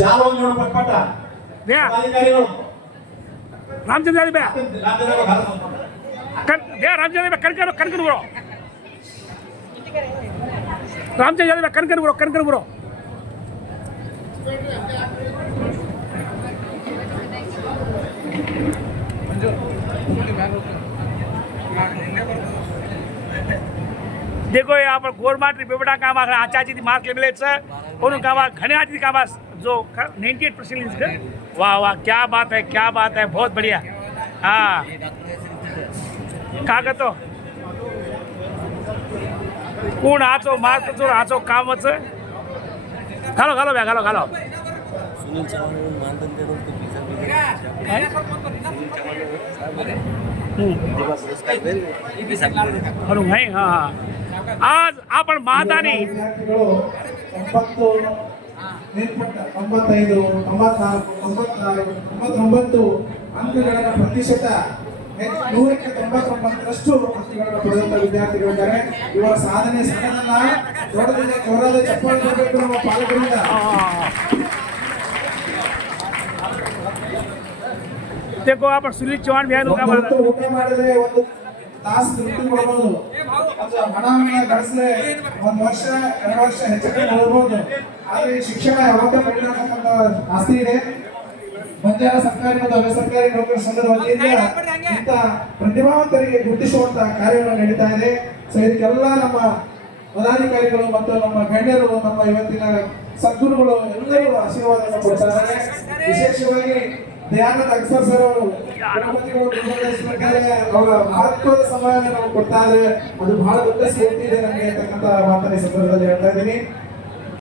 ಶಾಲಾ ಪಟ್ಟ भैया ಅಧಿಕಾರಿಗಳು रामचंद्र यादव भैया ರಾಜ್ಯದ भैया रामचंद्र भैया कनकर ब्रो रामचंद्र यादव भैया कनकर ब्रो देखो यहाँ पर गोरमाट बेबड़ा काम आचार्य जी मार्क लेवल उन्होंने कहा घने आदि का जो 98% वाह वाह क्या बात है बहुत बढ़िया हाँ का तो कोण आचो मार्क जो आचो कामच घालो घालो भ्या घालो घालो सुनील चव्हाण मानधन दे रोज अरे भाई हाँ आज आपण महादानी ವಿದ್ಯಾರ್ಥಿಗಳು 95 94 ಅಂಕಗಳ ಪ್ರತಿಶತ 199ರಷ್ಟು ಅಂಕಗಳನ್ನು ಪಡೆದಂತ ವಿದ್ಯಾರ್ಥಿಗಳಿದ್ದಾರೆ. ಇವರ ಸಾಧನೆ ಸಣ್ಣದಲ್ಲ, ದೊಡ್ಡದಿದೆ. ಜೋರಾದ ಚಪ್ಪಾಳೆ ಕೊಡಬೇಕು ನಮ್ಮ ಪಾಲಕರಿಂದ. देखो आपण सुनील चव्हाण भैया ಊಟ ಮಾಡಿದ್ರೆ ಒಂದು ತಾಸು ತೃಪ್ತಿ ಕೊಡಬಹುದು. ಹಣವನ್ನು ಗಳಿಸಿದ್ರೆ 1 ವರ್ಷ 2 ವರ್ಷ ಹೆಚ್ಚು ಕಡಿಮೆ ಹೋಗಬಹುದು. ಆದರೆ ಶಿಕ್ಷಣ ಯಾವಾಗ ಪಡೆಯತಕ್ಕಂಥ ಆಸ್ತಿ ಇದೆ. ಬಂಜಾರ ಸರ್ಕಾರಿ ಮತ್ತು ಅರೆ ಸರ್ಕಾರಿ ನೌಕರ ಸಂಘದ ವತಿಯಿಂದ ಇಂಥ ಪ್ರತಿಭಾವಂತರಿಗೆ ಗುರುತಿಸುವಂತ ಕಾರ್ಯಗಳು ನಡೀತಾ ಇದೆ. ಸೊ ಇದಕ್ಕೆಲ್ಲ ನಮ್ಮ ಪದಾಧಿಕಾರಿಗಳು ಮತ್ತು ನಮ್ಮ ಗಣ್ಯರು, ನಮ್ಮ ಇವತ್ತಿನ ಸದ್ಗುರುಗಳು ಎಲ್ಲರೂ ಆಶೀರ್ವಾದವನ್ನು ಕೊಡ್ತಾರೆ. ವಿಶೇಷವಾಗಿ ದಯಾನಂದ ಅಕ್ಸರ್ ಸರ್ ಅವರು ಗಣಪತಿಗಳು ಅವರ ಮಹತ್ವದ ಸಮಯವನ್ನು ನಾವು ಕೊಡ್ತಾ ಇದ್ದಾರೆ. ಅದು ಬಹಳ ದೊಡ್ಡ ಸ್ಫೂರ್ತಿ ಇದೆ ನನಗೆ ಅಂತಕ್ಕಂಥ ಮಾತನ್ನ ಈ ಸಂದರ್ಭದಲ್ಲಿ ಹೇಳ್ತಾ ಇದ್ದೀನಿ.